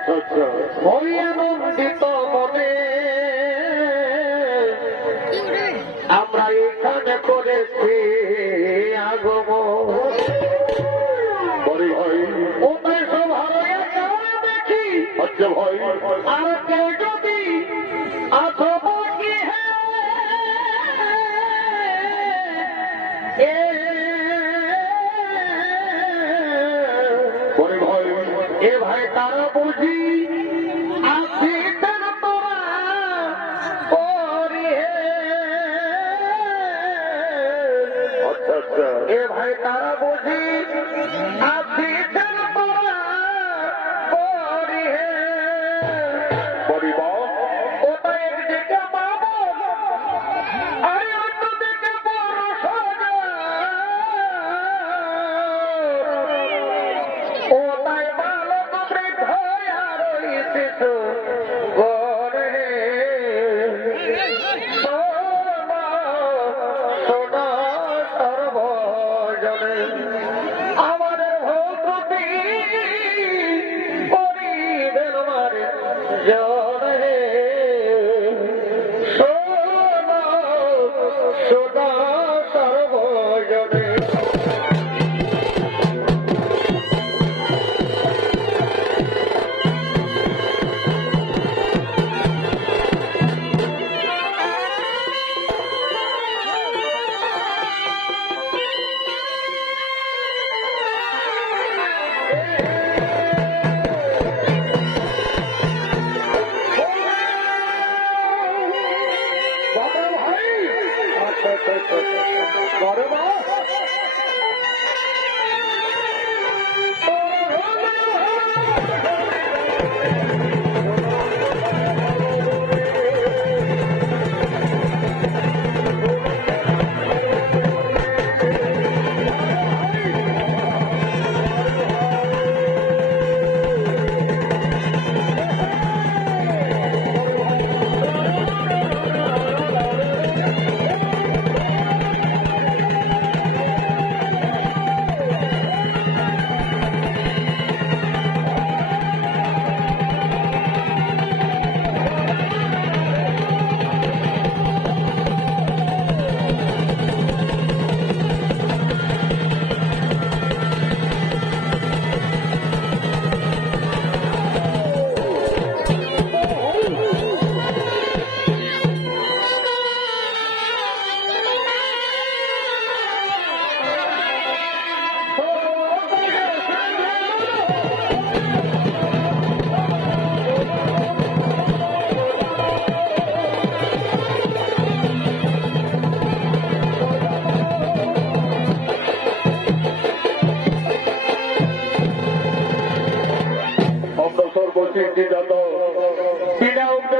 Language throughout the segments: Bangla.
হয়ে নন্দিত মনে আমরা এখানে করেছি আগম ভাই। আর কেউ যদি আথব কি হ্যাঁ এ ভাই তারা তারা বুঝি বড় মা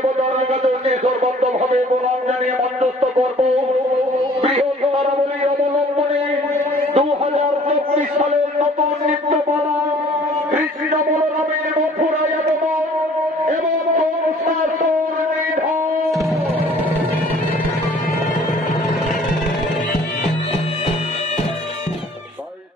দেবতার কাছে উঠে সর্বান্ত ভাবে প্রণাম জানিয়ে মঞ্জস্থ করব বৃহৎ তারাবলীর অবলম্বনে দু হাজার চব্বিশ সালের নতুন নিত্য পালা কৃষ্ণ বলরামের মথুরায় আগমন এবং সংস্কার নিধন